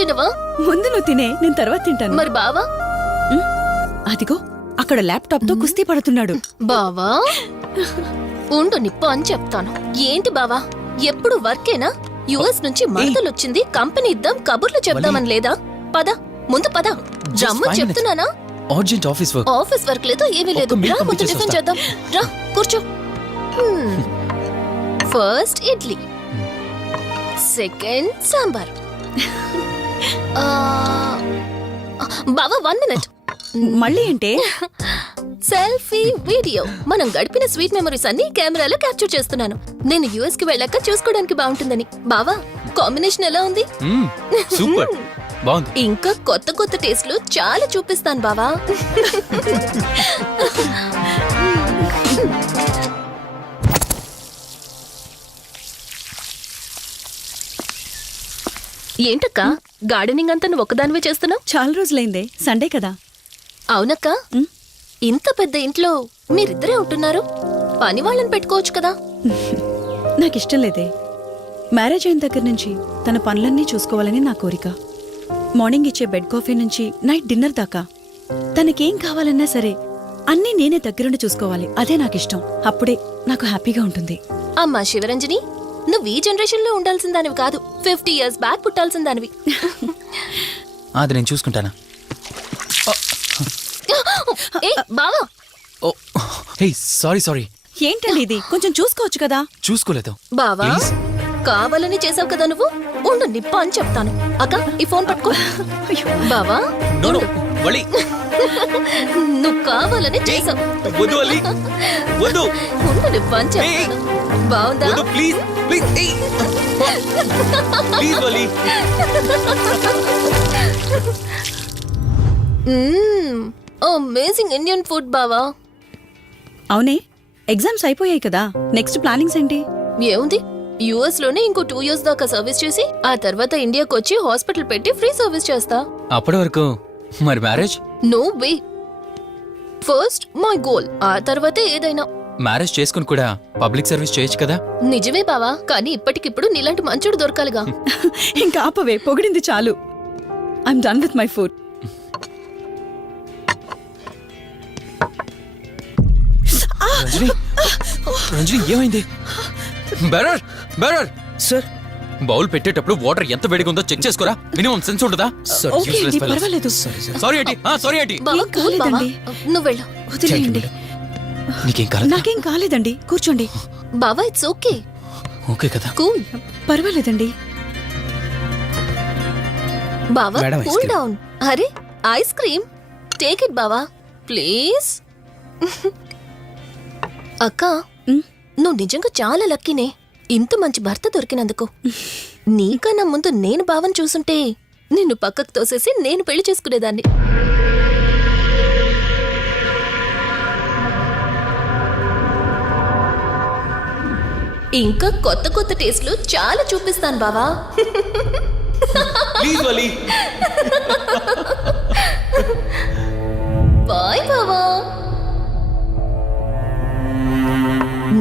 తినవా? ముందు నువ్వు తినే, నేను తర్వాత తింటాను. మరి బావా? అదిగో అక్కడ ల్యాప్టాప్ తో కుస్తీ పడుతున్నాడు. బావా ఉండు నిప్పు అని చెప్తాను. ఏంటి బావా ఎప్పుడు వర్కేనా? యుఎస్ నుంచి మరదలొచ్చింది, కంపెనీ ఇద్దాం, కబుర్లు చెప్దామని లేదా? పద ముందు పద. రమ్ము చెప్తున్నానా? Urgent office work. Office work లేదు, ఏమీ లేదు. రా ముందు టిఫిన్ చేద్దాం. రా కూర్చో. First idli, second sambar. బావా 1 minute. మళ్ళీ ఏంటే? Selfie video. మనం గడిపిన స్వీట్ మెమరీస్ అన్ని కెమెరాలో క్యాప్చర్ చేస్తున్నాను. నేను యుఎస్ కి వెళ్ళాక చూసుకోవడానికి బాగుంటుందని. బావా కాంబినేషన్ ఎలా ఉంది? సూపర్ బాగుంది. ఇంకా కొత్త కొత్త టేస్ట్లు చాలా చూపిస్తాను బావా. ఏంటక్క గార్డెనింగ్ అంతా నువ్వు ఒక్కదానివే చేస్తున్నావు? చాలా రోజులైందే, సండే కదా. అవునక్క, ఇంత పెద్ద ఇంట్లో మీరిద్దరే ఉంటున్నారు, పని వాళ్ళని పెట్టుకోవచ్చు కదా. నాకిష్టం లేదే. మ్యారేజ్ అయిన దగ్గర నుంచి తన పనులన్నీ చూసుకోవాలని నా కోరిక. మార్నింగ్ ఇచ్చే బెడ్ కాఫీ నుంచి నైట్ డిన్నర్ దాకా తనకేం కావాలన్నా సరే అన్నీ నేనే దగ్గరుండి చూసుకోవాలి. అదే నాకిష్టం. అప్పుడే నాకు హ్యాపీగా ఉంటుంది. అమ్మా శివరంజని, నువ్వు ఈ జనరేషన్ లో ఉండాల్సిన దానివి కాదు, 50 years బ్యాక్ పుట్టాల్సిన దానివి. అది నేను చూసుకుంటానా? బావా సారీ. ఏంటండి ఇది? కొంచెం చూసుకోవచ్చు కదా. చూసుకోలేదు బావా, కావాలని చేసావు కదా నువ్వు. ఉండు నిప్ప అని చెప్తాను. అక్క ఈ ఫోన్ పట్టుకో. బావా నువ్వు కావాలని చేసావు. ఉండు నిప్ప అని చెప్తాను. బావుందా? అమేజింగ్ ఇండియన్ ఫుడ్ బావా. అవునే, ఎగ్జామ్స్ అయిపోయాయి కదా. నెక్స్ట్ ప్లానింగ్స్ ఏంటి? ఏముంది, యుఎస్ లోనే ఇంకో 2 years దాకా సర్వీస్ చేసి ఆ తర్వాత ఇండియాకి వచ్చి హాస్పిటల్ పెట్టి ఫ్రీ సర్వీస్ చేస్తా. అప్పటి వరకు మరి marriage? No way. First my goal, ఆ తర్వాతే ఏదైనా. మ్యారేజ్ చేసుకుని కూడా పబ్లిక్ సర్వీస్ చేయొచ్చు కదా. నిజమే బావా, కానీ ఇప్పటికిప్పుడు నీలాంటి మంచుడు దొరకాలిగా. ఇంకా ఆపవే, పొగిడింది చాలు. I'm done with my food. Ranjani ఏమైంది? బెరర్ సార్, బౌల్ పెట్టేటప్పుడు వాటర్ ఎంత వేడిగా ఉందో చెక్ చేసుకోరా. మినిమం సెన్స్ ఉంటుందా? పర్వాలేదు. Sorry aunty. బావా, కూల్ బావా. నువ్వు వెళ్ళు. వదిలేయండి. నాకేం కాలేదండి, కూర్చోండి. బావా ఇట్స్ ఓకే. ఓకే కదా? కూల్. పర్వాలేదండి. బావా కూల్ డౌన్. అరే ఐస్ క్రీమ్, టేక్ ఇట్ బావా ప్లీజ్. అక్క, నువ్వు నిజంగా చాలా లక్కీనే, ఇంత మంచి భర్త దొరికినందుకు. నీకన్నా ముందు నేను బావని చూసుంటే నిన్ను పక్కకు తోసేసి నేను పెళ్లి చేసుకునేదాన్ని. ఇంకా కొత్త కొత్త టేస్ట్లు చాలా చూపిస్తాను బావా. బాయ్ బావా.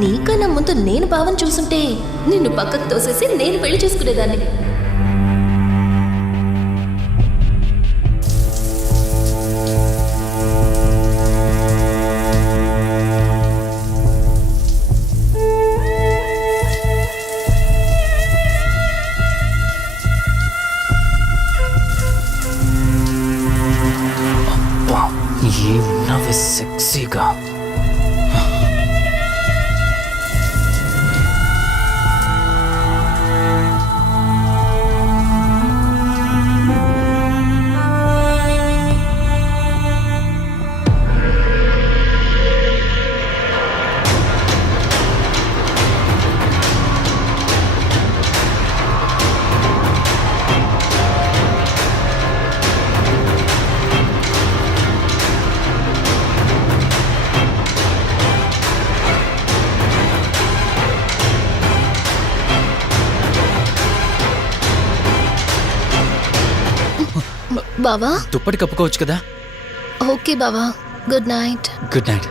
నీకన్నా ముందు నేను బావని చూసుంటే నిన్ను పక్కకు తోసేసి నేను పెళ్లి చేసుకునేదాన్ని. ఏమున్నావే సెక్సీగా. బావా దుప్పటి కప్పుకోవచ్చు కదా. ఓకే బావా, గుడ్ నైట్. Good night.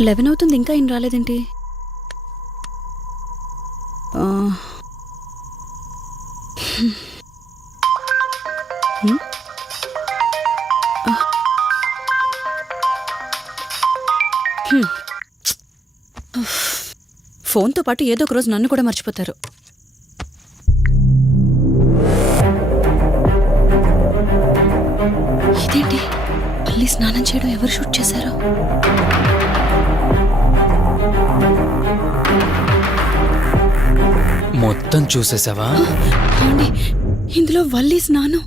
11 అవుతుంది, ఇంకా ఏం రాలేదేంటి? ఆ, హ్మ్. ఆ. హ్మ్. ఫోన్తో పాటు ఏదో ఒక రోజు నన్ను కూడా మర్చిపోతారు. ఇదేంటి, మళ్ళీ స్నానం చేయడం ఎవరు షూట్ చేశారు? మొత్తం చూసేసావా? ఏమండి, ఇందులో వల్లి స్నానం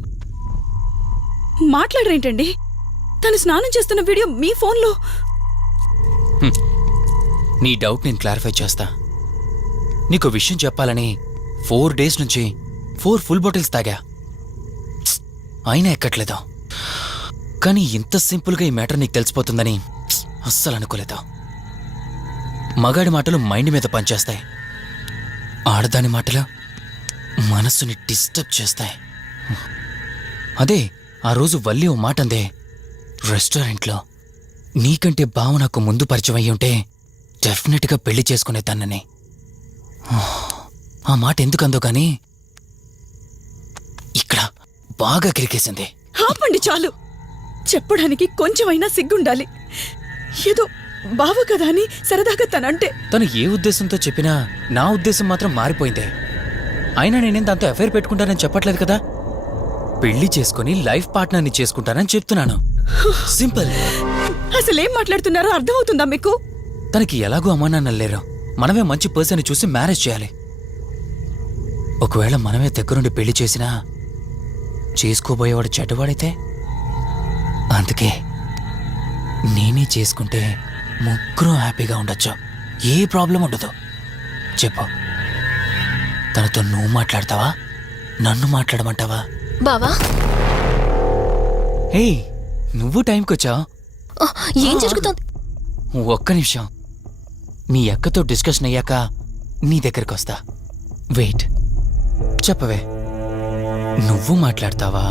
మాట్లాడరేంటండి? తను స్నానం చేస్తున్న వీడియో మీ ఫోన్లో. నీ డౌట్ నేను క్లారిఫై చేస్తా. నీకు విషయం చెప్పాలని 4 days నుంచి 4 full బాటిల్స్ తాగా, అయినా ఎక్కట్లేదు. కానీ ఇంత సింపుల్గా ఈ మ్యాటర్ నీకు తెలిసిపోతుందని అస్సలు అనుకోలేదు. మగాడి మాటలు మైండ్ మీద పనిచేస్తాయి, ఆడదాని మాటలు మనస్సుని డిస్టర్బ్ చేస్తాయి. అదే ఆ రోజు వల్లి ఓ మాట అందే రెస్టారెంట్లో, నీకంటే బావ నాకు ముందు పరిచయం అయ్యి ఉంటే డెఫినెట్గా పెళ్లి చేసుకునేదాన్నని. ఆ మాట ఎందుకందో గాని ఇక్కడ బాగా కిరికేసింది. ఆపండి చాలు. చెప్పడానికి కొంచెమైనా సిగ్గుండాలి. ఏదో బావ కదా అని సరదాగా తనంటే. తను ఏ ఉద్దేశంతో చెప్పినా నా ఉద్దేశం మాత్రం మారిపోయిందే. అయినా నేనేం దాంతో అఫైర్ పెట్టుకుంటానని చెప్పట్లేదు కదా, పెళ్లి చేసుకుని లైఫ్ పార్ట్నర్ని చేసుకుంటానని చెప్తున్నాను. సింపుల్. అసలేం మాట్లాడుతున్నారో అర్థమవుతుందా మీకు? తనకి ఎలాగో అమ్మా నాన్నలు లేరు, మనమే మంచి పర్సన్ చూసి మ్యారేజ్ చేయాలి. ఒకవేళ మనమే దగ్గరుండి పెళ్లి చేసినా చేసుకోబోయేవాడు చెడ్డవాడైతే, అందుకే నేనే చేసుకుంటే ముగ్గురం హ్యాపీగా ఉండొచ్చు, ఏ ప్రాబ్లం ఉండదు. చెప్పు, తనతో నువ్వు మాట్లాడతావా, నన్ను మాట్లాడమంటావా? బావా, హే, నువ్వు టైంకొచ్చావు. ఏం జరుగుతోంది? ఒక్క నిమిషం, మీ అక్కతో డిస్కషన్ అయ్యాక నీ దగ్గరికి వస్తా. వెయిట్, చెప్పవే, నువ్వు మాట్లాడతావా,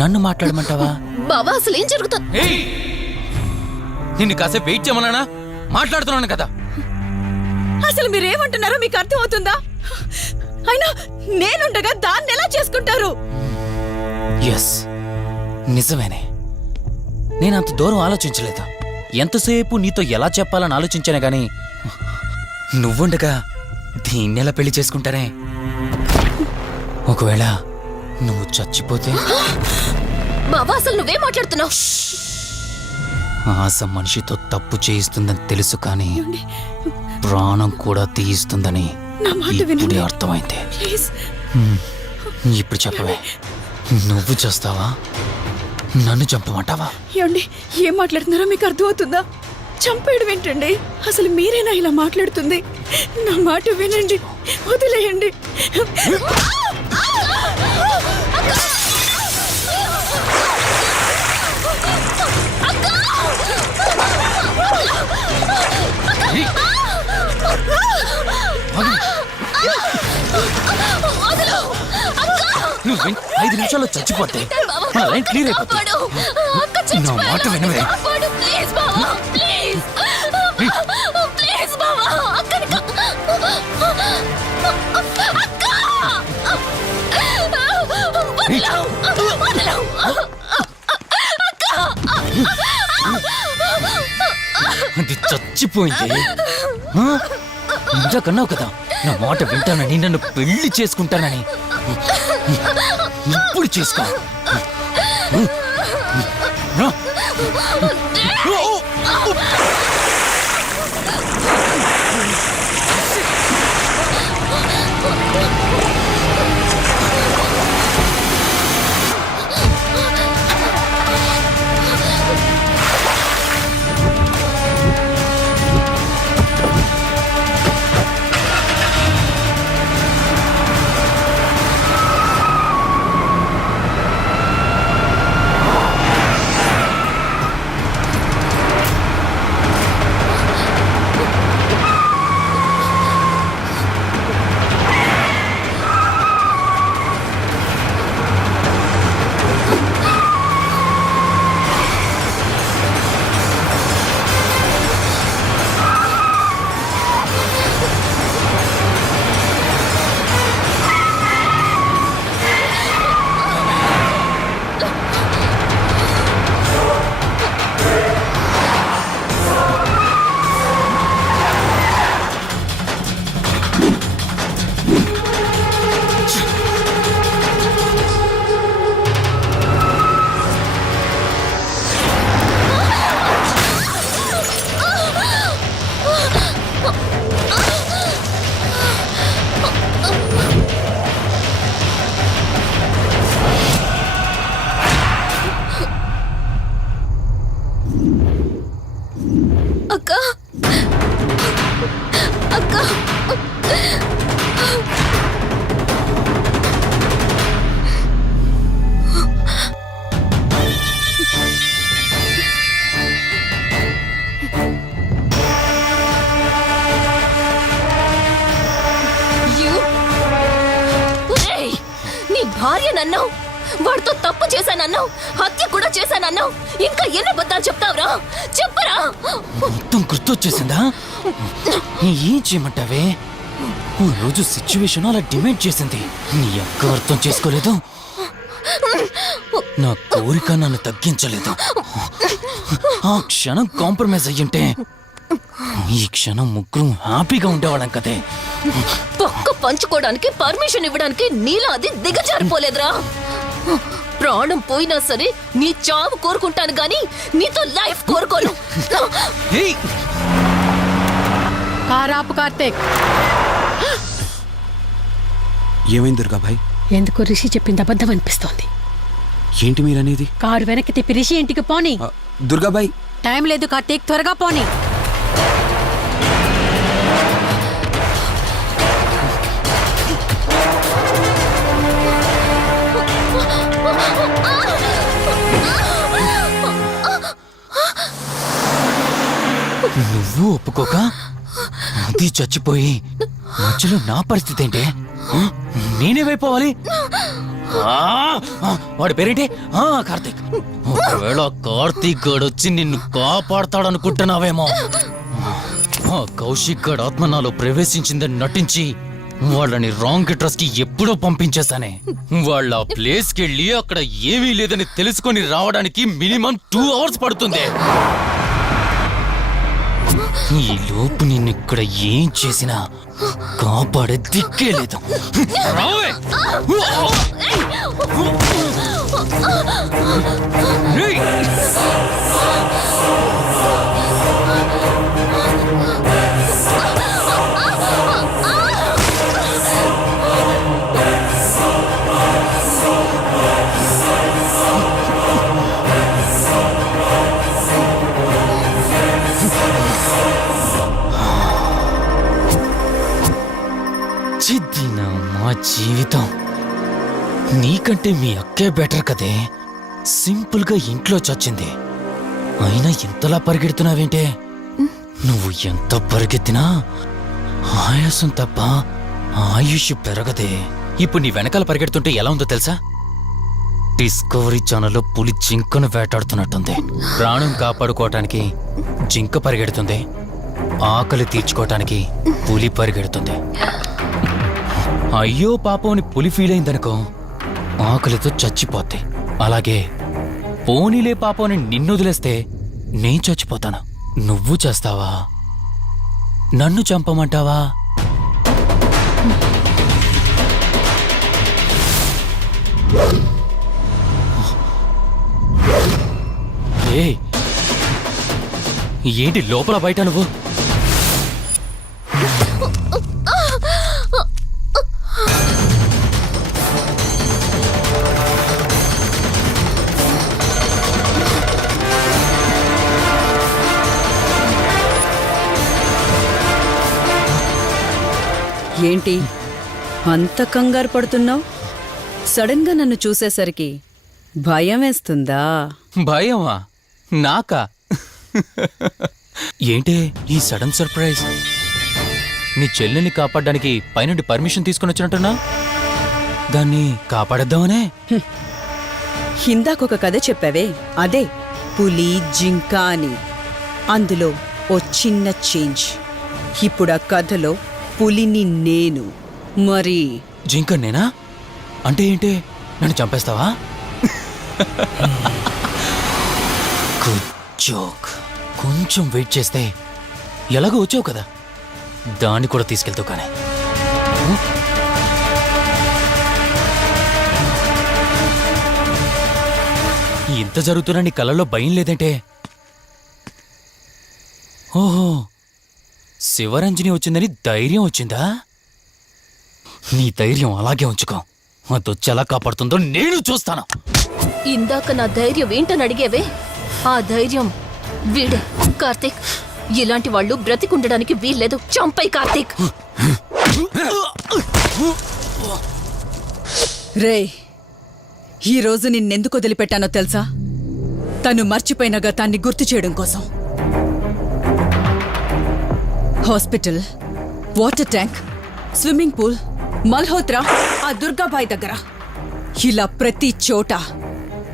నన్ను మాట్లాడమంటావా? బావా, అసలు ఏం జరుగుతోంది? నిన్ను కాసేపు వెయిట్ చేయమన్నానా? మాట్లాడుతున్నాను కదా. అసలు మీరేమంటున్నారో మీకు అర్థమవుతుందా? అయినా నేనుండగా దాన్ని ఎలా చేసుకుంటారు? ఎస్, నిజమేనే. నేనంత దూరం ఆలోచించలేదు. ఎంతసేపు నీతో ఎలా చెప్పాలని ఆలోచించానే గాని, నువ్వుండగా దీన్నెలా పెళ్లి చేసుకుంటానే? ఒకవేళ నువ్వు చచ్చిపోతే? బావా, అసలు నువ్వే మాట్లాడుతున్నావు? ఆశ మనిషితో తప్పు చేయిస్తుందని తెలుసు, కానీ ప్రాణం కూడా తీయిస్తుందని నా మాట ఇప్పుడే వినండి అర్థమైంది. ప్లీజ్. ఇప్పుడు చెప్పవే, నువ్వు చేస్తావా, నన్ను చంపమంటావా? ఏమండి, ఏం మాట్లాడుతున్నారో మీకు అర్థమవుతుందా? చంపేయడం ఏంటండి? అసలు మీరేనా ఇలా మాట్లాడుతుంది? నా మాట వినండి, వదిలేయండి. నువ్వు 5 నిమిషాల్లో చచ్చిపోతే మన లైన్ క్లియర్ అయిపోతుంది. నా మాట వినవే. అది చచ్చిపోయింది. ఇంతకన్నావు కదా నా మాట వింటానని, నన్ను పెళ్లి చేసుకుంటానని. ఇప్పుడు చేసుకో. భార్యనన్నావు, వాడితో తప్పు చేశానన్నావు, హత్య కూడా చేశానన్నావు. ఇంకా ఎన్ని అబద్ధాలు చెప్తావురా? చెప్పరా? మొత్తం గుర్తొచ్చేసిందా? ఏం చేయమంటావే? ఓ రోజు సిచ్యువేషన్ అలా డిమాండ్ చేసింది. నీ అక్క అర్థం చేసుకోలేదు. నా కోరిక నన్ను తగ్గించలేదు. ఆ క్షణం కాంప్రమైజ్ అయ్యుంటే ఈ క్షణం ముగ్గురు హ్యాపీగా ఉండేవాళ్ళం కదే. పక్క పంచుకోవడానికి పర్మిషన్ ఇవ్వడానికి నీలా అది దిగజారిపోలేదురా. ప్రాణం పోయినా సరే నీ చావు కోరుకుంటాను గాని నీతో లైఫ్ కోరుకోను. ఏయ్! కారాపు కార్తీక్, ఏమైంది దుర్గాభాయ్? ఎందుకు రిషి చెప్పింది అబద్ధం అనిపిస్తోంది. ఏంటి మీరనేది? కారు వెనక్కి తిప్పి రిషి ఇంటికి పోని. దుర్గాభాయ్, టైం లేదు కార్తీక్, త్వరగా పోని. నువ్వు ఒప్పుకోక అది చచ్చిపోయి మధ్యలో నా పరిస్థితి ఏంటి? నేనేమైపోవాలి? వాడి పేరేంటి? కార్తీక్. ఒకవేళ కార్తీక్ గడు వచ్చి నిన్ను కాపాడతాడనుకుంటున్నావేమో. కౌశిక్ గడ్ ఆత్మ నాలో ప్రవేశించిందని నటించి వాళ్ళని రాంగ్ అడ్రస్ కి ఎప్పుడో పంపించేశానే. వాళ్ళ ప్లేస్ కి వెళ్ళి అక్కడ ఏమీ లేదని తెలుసుకొని రావడానికి మినిమం 2 hours పడుతుంది. ఈ లోపు నిన్నిక్కడ ఏం చేసినా కాపాడే దిక్కే లేదు. చిద్దినా మా జీవితం. నీకంటే మీ అక్కే బెటర్ కదే. సింపుల్ గా ఇంట్లో చచ్చింది. అయినా ఇంతలా పరిగెడుతున్నావేంటే? నువ్వు ఎంత పరిగెత్తినా ఆయాసం తప్ప ఆయుష్ పెరగదే. ఇప్పుడు నీ వెనకాల పరిగెడుతుంటే ఎలా ఉందో తెలుసా? డిస్కవరీ ఛానల్లో పులి జింకను వేటాడుతున్నట్టుంది. ప్రాణం కాపాడుకోవటానికి జింక పరిగెడుతుంది, ఆకలి తీర్చుకోవటానికి పులి పరిగెడుతుంది. అయ్యో పాపం అని పులి ఫీల్ అయిందనుకో, ఆకలితో చచ్చిపోద్ది. అలాగే పోనీలే పాపం అని నిన్ను వదిలేస్తే నేను చచ్చిపోతాను. నువ్వు చేస్తావా? నన్ను చంపమంటావా? ఏయ్, ఏంటి లోపల బయట నువ్వు? ఏంటి అంత కంగారు పడుతున్నావు? సడన్ గా నన్ను చూసేసరికి భయం వేస్తుందా? భయమా? నాకా? ఏంటే ఈ సడన్ సర్ప్రైజ్? నీ చెల్లెల్ని కాపాడడానికి పైనుండి పర్మిషన్ తీసుకుని వచ్చినట్టున్నా? దాన్ని కాపాడేద్దామనే? ఇందాకొక కథ చెప్పావే, అదే పులి జింక అని. అందులో ఓ చిన్న చేంజ్. ఇప్పుడు ఆ కథలో పులిని నేను. మరి జింక నేనా? అంటే ఏంటి? నన్ను చంపేస్తావా? Good joke. కొంచెం వెయిట్ చేస్తే ఎలాగో వచ్చావు కదా, దాన్ని కూడా తీసుకెళ్తావు. కానీ ఇంత జరుగుతున్నా నీ కళ్ళల్లో భయం లేదంటే? ఓహో, శివరంజని వచ్చిందని ధైర్యం వచ్చిందా? నీ ధైర్యం అలాగే ఉంచుకో. అదొచ్చి ఎలా కాపాడుతుందో నేను చూస్తాను. ఇందాక నా ధైర్యం ఏంటని అడిగేవే, ఆ ధైర్యం వీడే. కార్తీక్, ఇలాంటి వాళ్ళు బ్రతికుండడానికి వీల్లేదు. చంపై కార్తీక్. రే, ఈరోజు నిన్నెందుకు వదిలిపెట్టానో తెలుసా? తను మర్చిపోయిన గతాన్ని గుర్తు చేయడం కోసం. Hospital, water tank, swimming pool, Malhotra, ఆ దుర్గాబాయ్ దగ్గర ఇలా ప్రతి చోట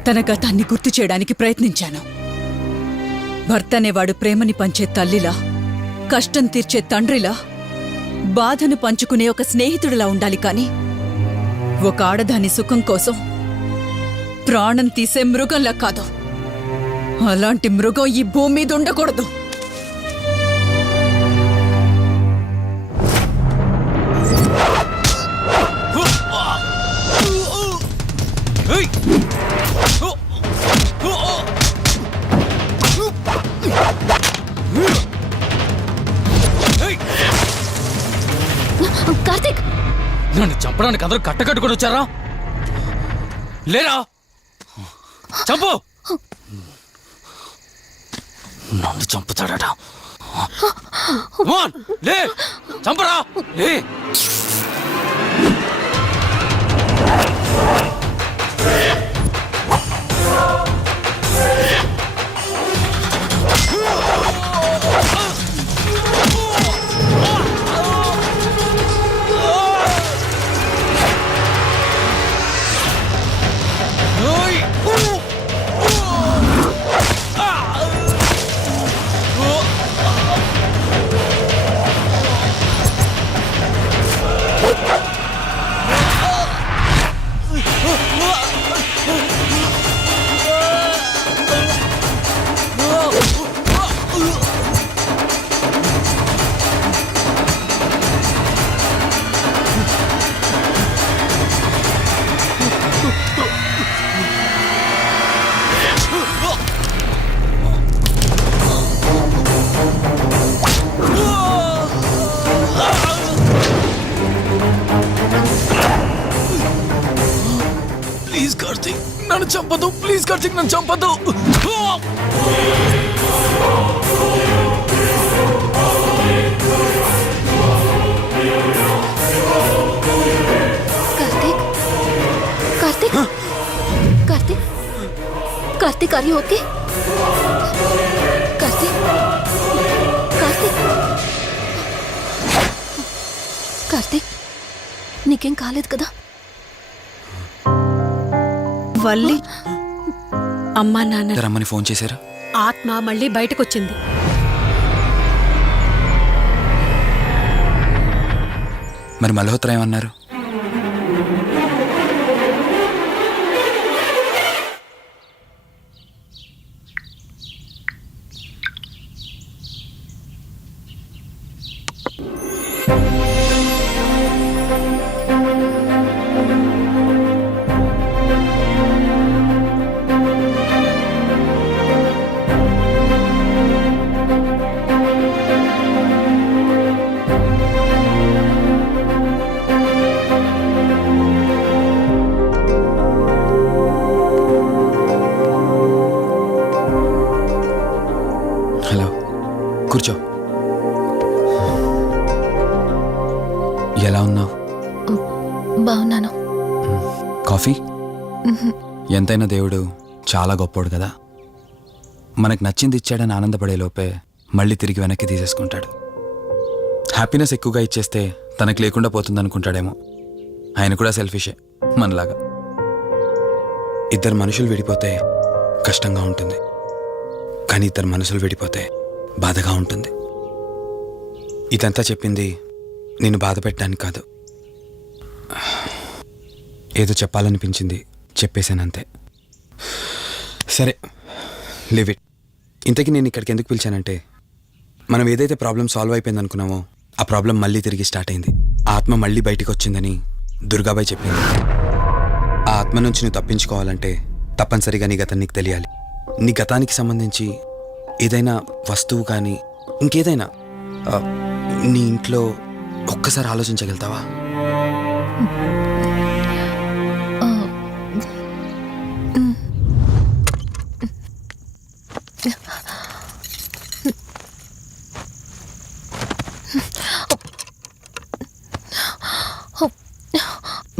తన గతాన్ని గుర్తు చేయడానికి ప్రయత్నించాను. భర్త అనేవాడు ప్రేమని పంచే తల్లిలా, కష్టం తీర్చే తండ్రిలా, బాధను పంచుకునే ఒక స్నేహితుడిలా ఉండాలి కాని ఒక ఆడదాని సుఖం కోసం ప్రాణం తీసే మృగంలా కాదు. అలాంటి మృగం ఈ భూమి మీద ఉండకూడదు. కార్తీక్, నన్ను చంపడానికి అందరూ కట్టకట్టుకొని వచ్చారా? లేరా? చంపు! నన్ను చంపుతాడట. Come on, లే! చంపరా! లే! ప్లీజ్ కార్తీక్, నన్ను చంపదు. ప్లీజ్ కార్తీక్, నన్ను చంపదు. Karthik, Karthik, Karthik, Karthik, are you okay? Karthik, Karthik, Karthik, నీకేం కాలేదు కదా? వల్లి అమ్మా నాన్న రమ్మని ఫోన్ చేశారా? ఆత్మ మళ్ళీ బయటకొచ్చింది. మరి మల్హోత్రా ఏమన్నారు? హలో, కూర్చో. ఎలా ఉన్నావు? బాగున్నాను. కాఫీ? ఎంతైనా దేవుడు చాలా గొప్పోడు కదా. మనకు నచ్చింది ఇచ్చాడని ఆనందపడే లోపే మళ్ళీ తిరిగి వెనక్కి తీసేసుకుంటాడు. హ్యాపీనెస్ ఎక్కువగా ఇచ్చేస్తే తనకు లేకుండా పోతుందనుకుంటాడేమో. ఆయన కూడా సెల్ఫిషే మనలాగా. ఇద్దరు మనుషులు విడిపోతే కష్టంగా ఉంటుంది, కానీ ఇద్దరు మనసులు విడిపోతే బాధగా ఉంటుంది. ఇదంతా చెప్పింది నేను బాధ పెట్టడానికి కాదు. ఏదో చెప్పాలనిపించింది, చెప్పేశానంతే. సరే, లివ్ ఇట్. ఇంతకీ నేను ఇక్కడికి ఎందుకు పిలిచానంటే, మనం ఏదైతే ప్రాబ్లం సాల్వ్ అయిపోయింది అనుకున్నామో ఆ ప్రాబ్లం మళ్ళీ తిరిగి స్టార్ట్ అయింది. ఆ ఆత్మ మళ్ళీ బయటికి వచ్చిందని దుర్గాబాయ్ చెప్పింది. ఆ ఆత్మ నుంచి నువ్వు తప్పించుకోవాలంటే తప్పనిసరిగా నీ గతం నీకు తెలియాలి. నీ గతానికి సంబంధించి ఏదైనా వస్తువు కానీ ఇంకేదైనా నీ ఇంట్లో ఒక్కసారి ఆలోచించగలుగుతావా?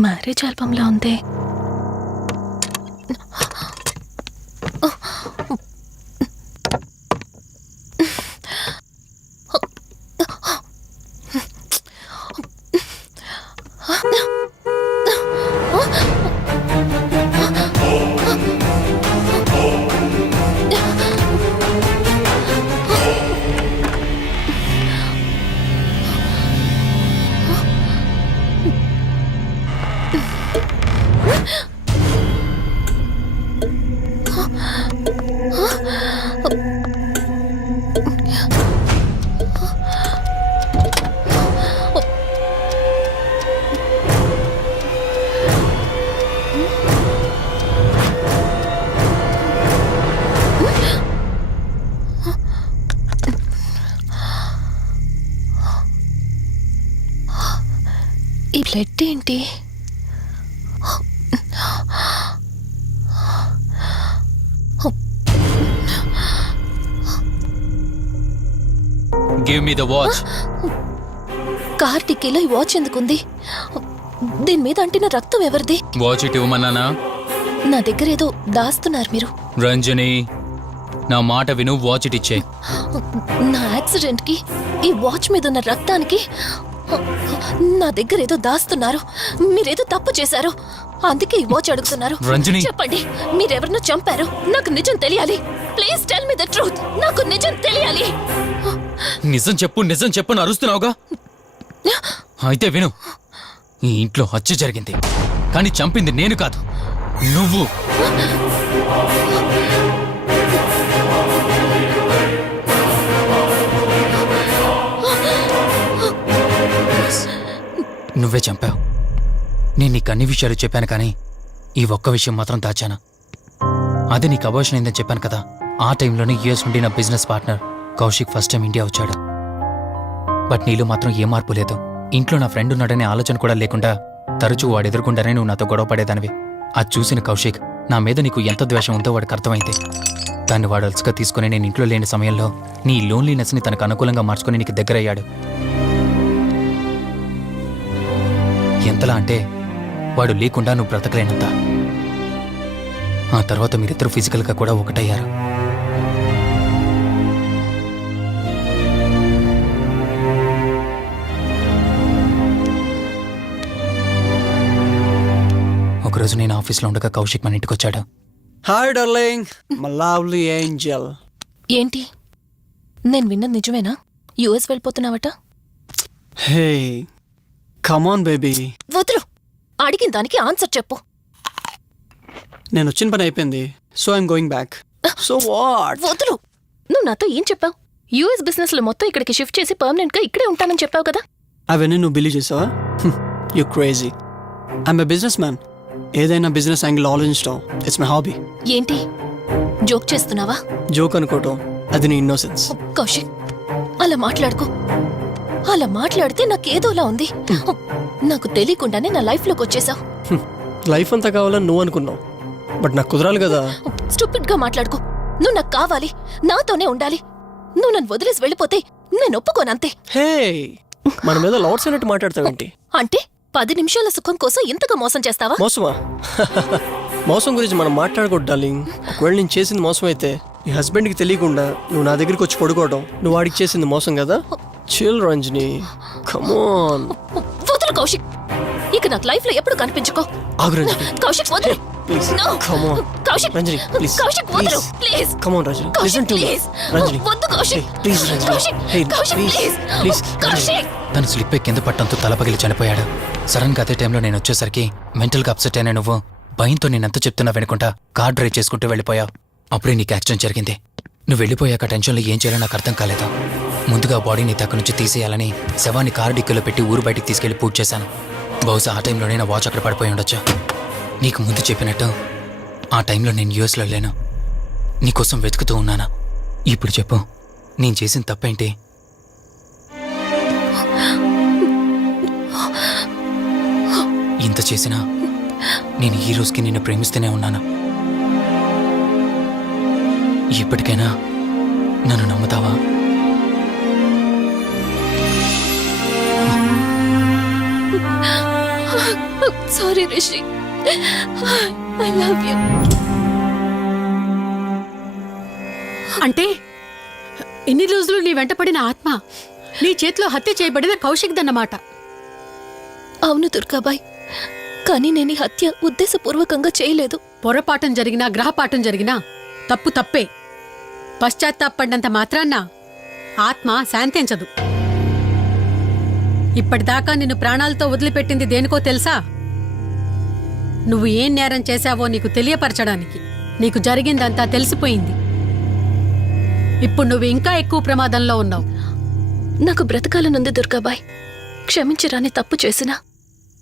మ్యారేజ్ ఆల్బంలా ఉంది. ఈ బ్లడ్ ఏంటి? Give me the watch. Car టిక్కీలో ఈ వాచ్ ఎందుకుంది? దీని మీద అంటిన రక్తం ఎవరిది? వాచ్ ఇటు ఇవ్వమన్నానా? నా దగ్గర ఏదో దాస్తున్నారు మీరు. రంజని, నా మాట విను, వాచ్ ఇటు ఇచ్చే. నా యాక్సిడెంట్ కి ఈ వాచ్ మీద ఉన్న రక్తానికి నా దగ్గర ఏదో దాస్తున్నారు. మీరేదో తప్పు చేశారు, అందుకే ఈ వాచ్ అడుగుతున్నారు. రంజని, చెప్పండి, మీరెవరినో చంపారు. నాకు నిజం తెలియాలి. Please tell me the truth. నాకు నిజం తెలియాలి. నిజం చెప్పు, నిజం చెప్పు అని అరుస్తున్నావుగా. అయితే విను, ఈ ఇంట్లో హత్య జరిగింది, కానీ చంపింది నేను కాదు, నువ్వు. నువ్వే చంపావు. నేను నీకు అన్ని విషయాలు చెప్పాను, కానీ ఈ ఒక్క విషయం మాత్రం దాచాను. అది నీకు అబార్షన్ అయిందని చెప్పాను కదా. ఆ టైంలోనే యూఎస్ నుండి నా business partner Kaushik first time India వచ్చాడు. బట్ నీలో మాత్రం ఏ మార్పు లేదు. ఇంట్లో నా ఫ్రెండ్ ఉన్నాడనే ఆలోచన కూడా లేకుండా తరచూ వాడు ఎదుర్కొండానే నువ్వు నాతో గొడవ పడేదానివి. అది చూసిన కౌశిక్ నా మీద నీకు ఎంత ద్వేషం ఉందో వాడికి అర్థమైంది. దాన్ని వాడు అలసుగా తీసుకుని నేను ఇంట్లో లేని సమయంలో నీ లోన్లీనెస్ని తనకు అనుకూలంగా మార్చుకుని నీకు దగ్గరయ్యాడు. ఎంతలా అంటే వాడు లేకుండా నువ్వు బ్రతకలేనంత. ఆ తర్వాత మీరిద్దరు ఫిజికల్గా కూడా ఒకటయ్యారు. ఒకరోజు నేను ఆఫీస్లో ఉండగా కౌశిక్ మన ఇంటికి వచ్చాడు. Hi darling, my lovely angel. ఏంటి, నేను విన్నది నిజమేనా? యుఎస్ వెళ్ళిపోతున్నావట? Hey come on baby. వదులు, అడిగిన దానికి ఆన్సర్ చెప్పు. నేను వచ్చిన పని అయిపోయింది, so I'm going back. So what? వదులు. నువ్వు నాతో ఏం చెప్పావు? యుఎస్ బిజినెస్ లో మొత్తం ఇక్కడికి షిఫ్ట్ చేసి పర్మనెంట్ గా ఇక్కడే ఉంటానని చెప్పావు కదా. అవన్నీ నువ్వు బిలీవ్ చేసావా? You crazy. I'm a business man. ఏదైనా బిజినెస్ యాంగిల్ ఆలోచించడం ఇట్స్ మై హాబీ. ఏంటి, జోక్ చేస్తున్నావా? జోక్ అనుకోవటం అది నీ ఇన్నోసెన్స్. కౌశిక్, అలా మాట్లాడుకో. అలా మాట్లాడితే నాకేదోలా ఉంది. నాకు తెలియకుండానే నా లైఫ్ లోకి వచ్చేసావు. లైఫ్ అంతా కావాలని నువ్వు అనుకున్నావు, బట్ నాకు కుదరాలి కదా. స్టూపిడ్ గా మాట్లాడుకో. నువ్వు నాకు కావాలి, నాతోనే ఉండాలి. నువ్వు నన్ను వదిలేసి వెళ్ళిపోతే నేను ఒప్పుకోనంతే. హే, మన మీద లవర్స్ అయినట్టు మాట్లాడతావేంటి? అంటే 10 నిమిషాల సుఖం కోసం ఇంతగా మోసం చేస్తావా? మోసమా? మోసం గురించి మనం మాట్లాడకూడదు డార్లింగ్. ఒకవేళ నేను చేసింది మోసం అయితే నీ హస్బెండ్కి తెలియకుండా నువ్వు నా దగ్గరికి వచ్చి పడుకోవడం నువ్వు వాడికి చేసింది మోసం కదా. Chill Ranjani, come on. వదులు కౌశిక్, ఇక నాకు లైఫ్ లో ఎప్పుడు కనిపించుకో. ఆగు రంజని, కౌశిక్ వదులు. Please No. Come on. Kaushik, Ranjani please, Kaushik వదులు please. Come on Ranjani, Kaushik listen to me. Please. Ranjani వద్దు Kaushik. Please Ranjani, Kaushik, hey Kaushik please please. Please. Kaushik. తను స్లిప్ అయి కింద పట్టంతో తల పగిలి చనిపోయాడు. సడన్ గా అదే టైంలో నేను వచ్చేసరికి మెంటల్ గా అప్సెట్ అయినా నువ్వు భయంతో నేనెంత చెప్తున్నా వినుకుంటా కార్ డ్రైవ్ చేసుకుంటూ వెళ్ళిపోయావు. అప్పుడే నీకు యాక్సిడెంట్ జరిగింది. నువ్వు వెళ్ళిపోయాక టెన్షన్లో ఏం చేయాలో నాకు అర్థం కాలేదు. ముందుగా బాడీని తక్కు నుంచి తీసేయాలని శవాన్ని కారు డిక్కీలో పెట్టి ఊరు బయటికి తీసుకెళ్లి పూజ చేశాను. బహుశా ఆ టైంలోనే నా వాచ్ అక్కడ పడిపోయి ఉండొచ్చు. నీకు ముందు చెప్పినట్టు ఆ టైంలో నేను యూఎస్లో లేను. నీకోసం వెతుకుతూ ఉన్నాను. ఇప్పుడు చెప్పు, నేను చేసిన తప్పేంటి? ఇంత చేసినా నేను ఈ రోజుకి నిన్ను ప్రేమిస్తూనే ఉన్నాను. ఇప్పటికైనా నన్ను నమ్ముతావా? Sorry Rishi, I love you. అంటే ఇన్ని రోజులు నీ వెంటపడిన ఆత్మ నీ చేతిలో హత్య చేయబడిన కౌశిక్ దన్నమాట. అవును దుర్గాబాయ్, కానీ నేను ఈ హత్య ఉద్దేశపూర్వకంగా చేయలేదు. పొరపాఠం జరిగినా గ్రహపాఠం జరిగినా తప్పు తప్పే. పశ్చాత్తాపడినంత మాత్రాన్న ఆత్మ శాంతించదు. ఇప్పటిదాకా నిన్ను ప్రాణాలతో వదిలిపెట్టింది దేనికో తెలుసా? నువ్వు ఏం నేరం చేశావో నీకు తెలియపరచడానికి. నీకు జరిగిందంతా తెలిసిపోయింది. ఇప్పుడు నువ్వు ఇంకా ఎక్కువ ప్రమాదంలో ఉన్నావు. నాకు బ్రతకాలనుంది దుర్గాబాయ్. క్షమించరాని తప్పు చేసినా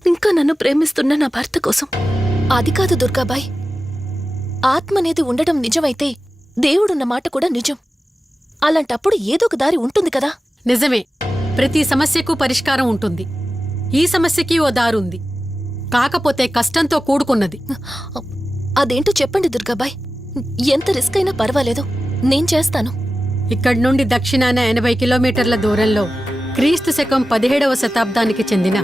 ఇంకా నన్ను ప్రేమిస్తున్న నా భర్త కోసం. అది కాదు దుర్గాబాయ్, ఆత్మ అనేది ఉండడం నిజమైతే దేవుడున్న మాట కూడా నిజం. అలాంటప్పుడు ఏదో ఒక దారి ఉంటుంది కదా. నిజమే, ప్రతి సమస్యకు పరిష్కారం ఉంటుంది. ఈ సమస్యకి ఓ దారుంది, కాకపోతే కష్టంతో కూడుకున్నది. అదేంటో చెప్పండి దుర్గాబాయ్. ఎంత రిస్క్ అయినా పర్వాలేదు, నేను చేస్తాను. ఇక్కడి నుండి దక్షిణాన 80 కిలోమీటర్ల దూరంలో క్రీస్తు శకం 17వ శతాబ్దానికి చెందిన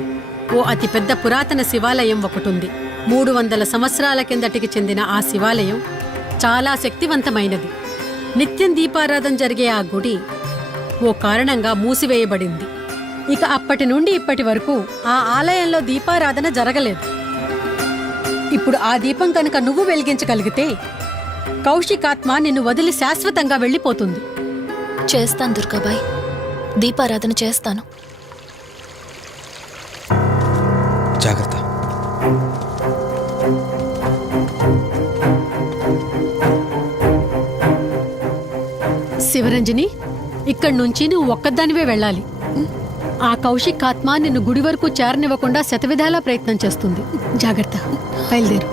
ఓ అతిపెద్ద పురాతన శివాలయం ఒకటుంది. 300 సంవత్సరాల కిందటికి చెందిన ఆ శివాలయం చాలా శక్తివంతమైనది. నిత్యం దీపారాధన జరిగే ఆ గుడి ఓ కారణంగా మూసివేయబడింది. ఇక అప్పటి నుండి ఇప్పటి వరకు ఆ ఆలయంలో దీపారాధన జరగలేదు. ఇప్పుడు ఆ దీపం కనుక నువ్వు వెలిగించగలిగితే కౌశికాత్మ నిన్ను వదిలి శాశ్వతంగా వెళ్ళిపోతుంది. చేస్తాను దుర్గాబాయ్, దీపారాధన చేస్తాను. జాగ్రత్త. శివరంజని, ఇక్కడి నుంచి నువ్వు ఒక్కదానివే వెళ్ళాలి. ఆ కౌశిక్ ఆత్మ నిన్ను గుడి వరకు చేరనివ్వకుండా శతవిధాలా ప్రయత్నం చేస్తుంది. జాగ్రత్త, బయలుదేరు.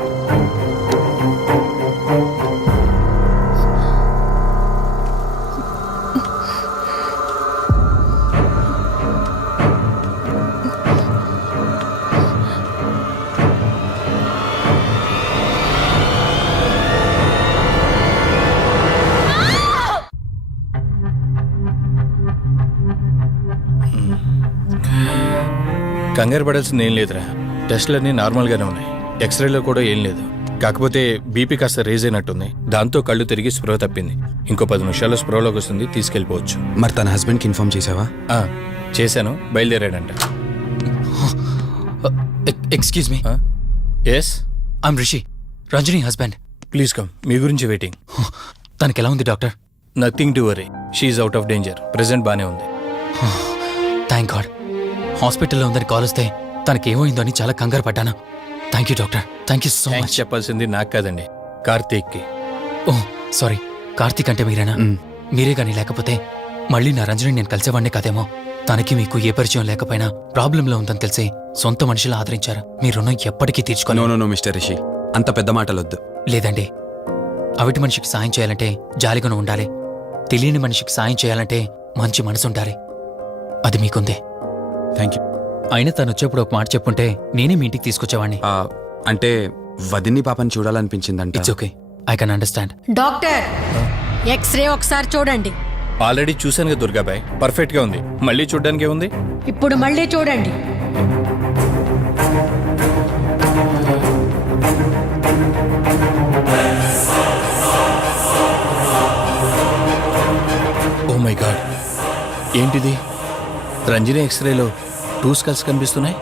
కంగారు పడాల్సింది ఏం లేదురా. టెస్టులన్నీ నార్మల్గానే ఉన్నాయి. ఎక్స్రేలో కూడా ఏం లేదు. కాకపోతే బీపీ కాస్త రేజ్ అయినట్టుంది. దాంతో కళ్ళు తిరిగి స్పృహ తప్పింది. ఇంకో 10 నిమిషాల్లో స్పృహలోకి వస్తుంది, తీసుకెళ్ళిపోవచ్చు. మరి తన హస్బెండ్కి ఇన్ఫార్మ్ చేసావా? చేశాను, బయలుదేరాడంట. Excuse me. Yes, I'm Rishi, Ranjani husband. Please come. మీ గురించి వెయిటింగ్. తనకి ఎలా ఉంది doctor? Nothing to worry. She's out of danger. Present బానే ఉంది. Thank god. హాస్పిటల్లో ఉందని కాల్ వస్తే తనకేమైందో అని చాలా కంగారు పడ్డాను. Thank you doctor, thank you so thanks much. చెప్పాల్సింది నాకు కాదండి, కార్తీక్కి. ఓ సారీ, కార్తీక్ అంటే మీరేనా? మీరే కానీ లేకపోతే మళ్ళీ నా రంజని నేను కలిసేవాడిని కాదేమో. తనకి మీకు ఏ పరిచయం లేకపోయినా ప్రాబ్లంలో ఉందని తెలిసి సొంత మనుషులు ఆదరించారు. మీ రుణం ఎప్పటికీ తీర్చుకోను. నో మిస్టర్ రిషి, అంత పెద్ద మాటలొద్దు. లేదండి, అవిటి మనిషికి సాయం చేయాలంటే జాలిగాను ఉండాలి. తెలియని మనిషికి సాయం చేయాలంటే మంచి మనసు ఉండాలి. అది మీకుందే. Thank you. అయినా తను వచ్చేప్పుడు ఒక మాట చెప్పుంటే నేనే మీ ఇంటికి తీసుకొచ్చేవాడిని. అంటే వదిన్ని పాపని చూడాలనిపించిందంట. It's okay, I can understand. Doctor, X ray ఒకసారి చూడండి. ఆల్రెడీ చూశాను కదా దుర్గాబాయ్, పర్ఫెక్ట్ గా ఉంది. మళ్ళీ చూడ్డానికి ఏముంది? ఇప్పుడు మళ్ళీ చూడండి. ఓ మై గాడ్, ఏంటిది? రంజని ఎక్స్రేలో 2 స్కల్స్ కనిపిస్తున్నాయి.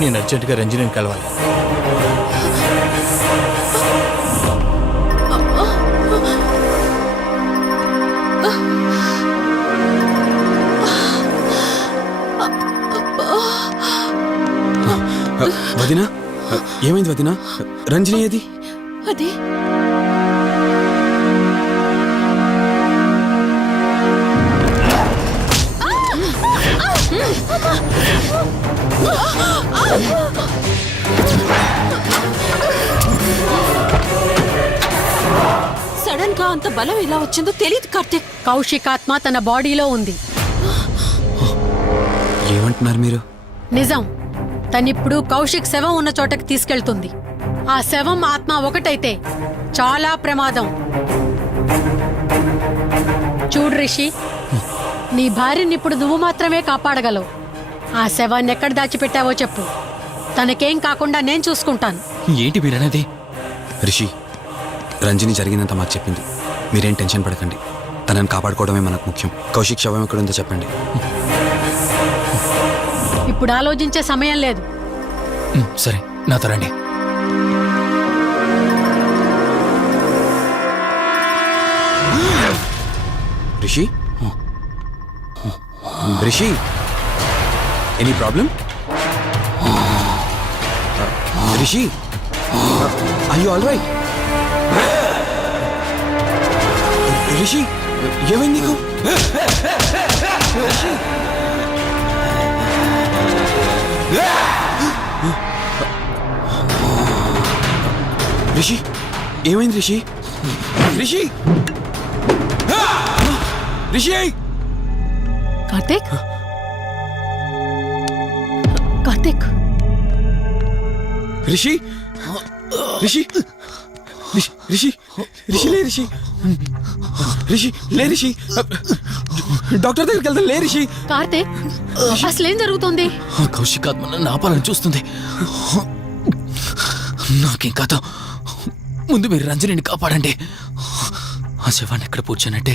నేను అర్జెంటుగా రంజనిని కలవాలి. వదినా, ఏమైంది వదినా? రంజని ఏది? అది సడన్ గా అంత బలం ఎలా వచ్చిందో తెలియదు కార్తీక్. కౌశికాత్మ తన బాడీలో ఉంది. ఏమంటున్నారు మీరు? నిజం. తనిప్పుడు కౌశిక్ శవం ఉన్న చోటకి తీసుకెళ్తుంది. ఆ శవం ఆత్మ ఒకటైతే చాలా ప్రమాదం. చూడు రిషి, నీ భార్యనిప్పుడు నువ్వు మాత్రమే కాపాడగలవు. ఆ శవాన్ని ఎక్కడ దాచిపెట్టావో చెప్పు. తనకేం కాకుండా నేను చూసుకుంటాను. ఏంటి మీరనేది? రిషి, రంజని జరిగినంత మాకు చెప్పింది. మీరేం టెన్షన్ పడకండి. తనని కాపాడుకోవడమే మనకు ముఖ్యం. కౌశిక్ శవం ఎక్కడుందో చెప్పండి. ఇప్పుడు ఆలోచించే సమయం లేదు. సరే, నాతో రండి. Rishi, Rishi, any problem? Rishi, are you all right? Rishi, ఏమైంది నీకు? రిషి. రిషి, ఏమైంది రిషి? రిషి, రిషి, కార్తీక్ కార్తీక్ రిషి, రిషి, రిషి, రిషి, రిషి, లే రిషి, రిషి, లే రిషి, డాక్టర్ దగ్గరికి వెళ్తాం, లే రిషి. కార్తీక్ అసలు ఏం జరుగుతుంది? కౌశిక్ ఆత్మ నన్ను ఆపాలని చూస్తుంది. నాకేం కాదు, ముందు మీరు రంజనిని కాపాడండి. ఆ శవాన్ని ఎక్కడ పూడ్చానంటే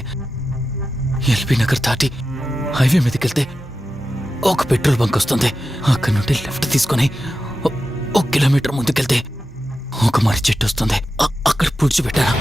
ఎల్బీ నగర్ దాటి హైవే మీదకి వెళ్తే ఒక పెట్రోల్ బంక్ వస్తుంది. అక్కడి నుండి లెఫ్ట్ తీసుకొని 1 కిలోమీటర్ ముందుకెళ్తే ఒక మర్రి చెట్టు వస్తుంది. అక్కడ పూడ్చిపెట్టాను.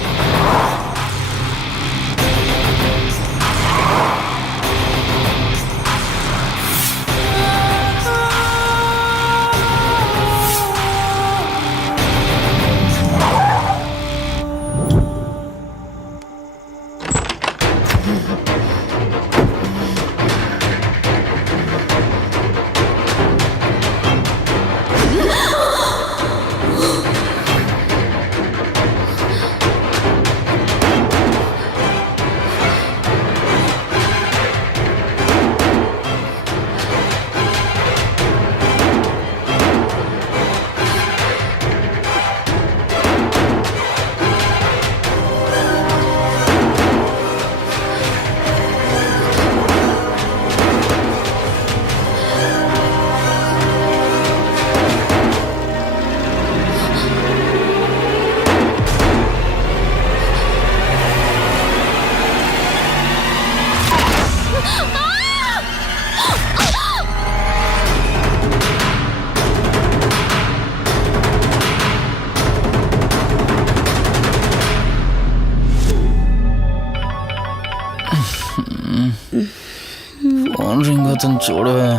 ఫోన్ రింగ్ అవుతుంది, చూడవే.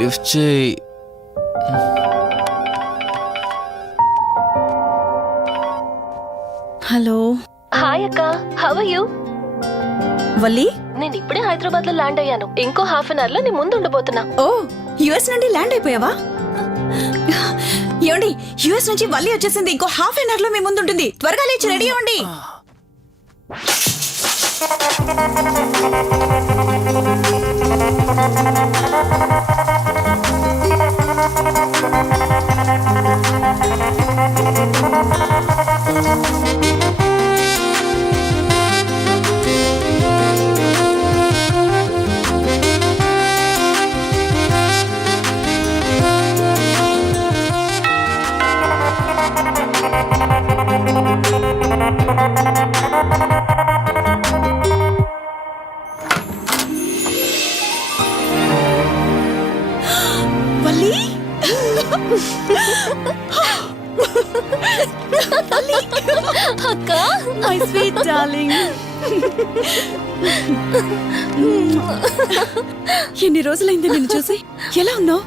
లిఫ్ట్ చేయి. హలో హాయ్ అక్క, హౌ ఆర్ యు? వల్లి. నేను ఇప్పుడే హైదరాబాద్ లో ల్యాండ్ అయ్యాను. ఇంకో హాఫ్ అన్ అవర్ లో నీ ముందు ఉండబోతున్నా. ఓ, యుఎస్ నుండి ల్యాండ్ అయిపోయావా? ఏమండి, యుఎస్ నుంచి వల్లి వచ్చేసింది. ఇంకో హాఫ్ అన్ అవర్ లో మీ ముందు ఉంటుంది. త్వరగా లేచి రెడీ అవ్వండి. వల్లి, అక్క, మై స్వీట్ డార్లింగ్. ఎన్ని రోజులైంది నిన్ను చూసి. ఎలా ఉన్నావు?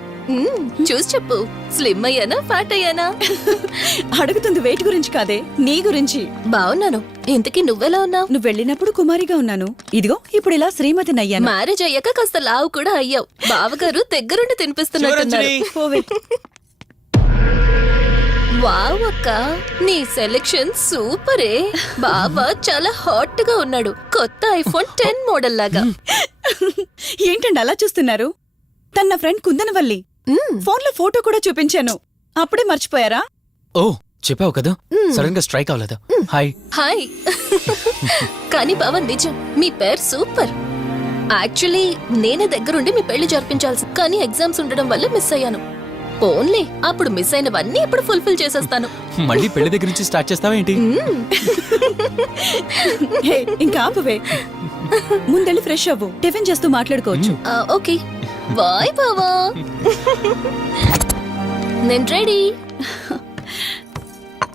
చూసి చెప్పు. స్లిమ్ అయ్యానా, ఫ్యాట్ అయ్యానా? అడుగుతుంది వెయిట్ గురించి కాదే, నీ గురించి. బాగున్నాను. ఇంతకీ నువ్వెలా ఉన్నావు? నువ్వు వెళ్ళినప్పుడు కుమారిగా ఉన్నాను. ఇదిగో ఇప్పుడు ఇలా శ్రీమతిని అయ్యాను. మ్యారేజ్ అయ్యాక కాస్త లావు కూడా అయ్యావు. బావగారు దగ్గరుండి తినిపిస్తున్నట్టున్నారు. పోవే. వావ్ అక్క, నీ సెలెక్షన్ సూపరే. బావ చాలా హాట్ గా ఉన్నాడు. కొత్త ఐఫోన్ 10 మోడల్ లాగా. ఏంటండి అలా చూస్తున్నారు? తన ఫ్రెండ్ కుందనవల్లి. ఫోన్ లో ఫోటో కూడా చూపించాను. అప్పుడే మర్చిపోయారా? ఓ, చెప్పావు కదా, సడన్ గా స్ట్రైక్ అవ్వలేదు. హాయ్. హాయ్. కానీ బావ నిజం, మీ పేరు సూపర్. యాక్చువల్లీ నేనే దగ్గరుండి మీ పెళ్లి జరిపించాల్సి, కానీ ఎగ్జామ్స్ ఉండడం వల్ల మిస్ అయ్యాను. ఓన్లీ అప్పుడు మిస్ అయినవన్నీ ఇప్పుడు ఫుల్ఫిల్ చేసేస్తాను. మళ్ళీ పెళ్లి దగ్గర నుంచి స్టార్ట్ చేస్తావేంటి? హే, ఇంకా ఆపువే. ముందెళ్ళి ఫ్రెష్ అవ్వు. టిఫిన్ చేస్తూ మాట్లాడుకోవచ్చు. ఓకే బాయ్ బావా. నేను రెడీ.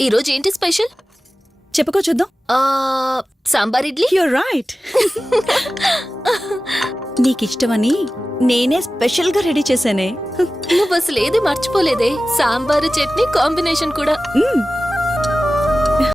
ఈరోజు ఏంటి స్పెషల్? చెప్పుకో చూద్దాం. సాంబార్ ఇడ్లీ. You're right. నీకిష్టమని నేనే స్పెషల్గా రెడీ చేశానే. నువ్వు అసలు ఏది మర్చిపోలేదే, సాంబారు చట్నీ కాంబినేషన్ కూడా. మ్మ్.